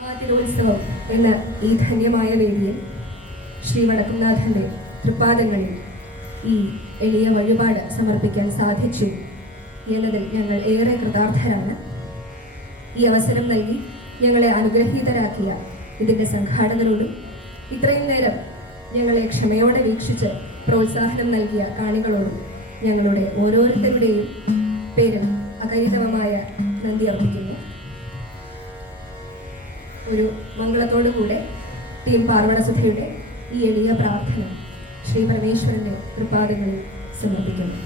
തിരുത്സവം എന്ന ഈ ധന്യമായ വേദിയിൽ ശ്രീ വടക്കുംനാഥന്റെ തൃപ്പാദങ്ങളിൽ ഈ എളിയ വഴിപാട് സമർപ്പിക്കാൻ സാധിച്ചു എന്നതിൽ ഞങ്ങൾ ഏറെ കൃതാർത്ഥരാണ്. ഈ അവസരം നൽകി ഞങ്ങളെ അനുഗ്രഹീതരാക്കിയ ഇതിൻ്റെ സംഘാടകരോടും ഇത്രയും നേരം ഞങ്ങളെ ക്ഷമയോടെ വീക്ഷിച്ച് പ്രോത്സാഹനം നൽകിയ കാണികളോടും ഞങ്ങളുടെ ഓരോരുത്തരുടെയും പേരിൽ അകൈതവമായ നന്ദി അർപ്പിക്കുന്നു. ഒരു മംഗളത്തോടുകൂടെ ടീം പാർവണസുധയുടെ ഈ എളിയ പ്രാർത്ഥന ശ്രീ പരമേശ്വരന്റെ കൃപാദങ്ങളിൽ സമർപ്പിക്കുന്നു.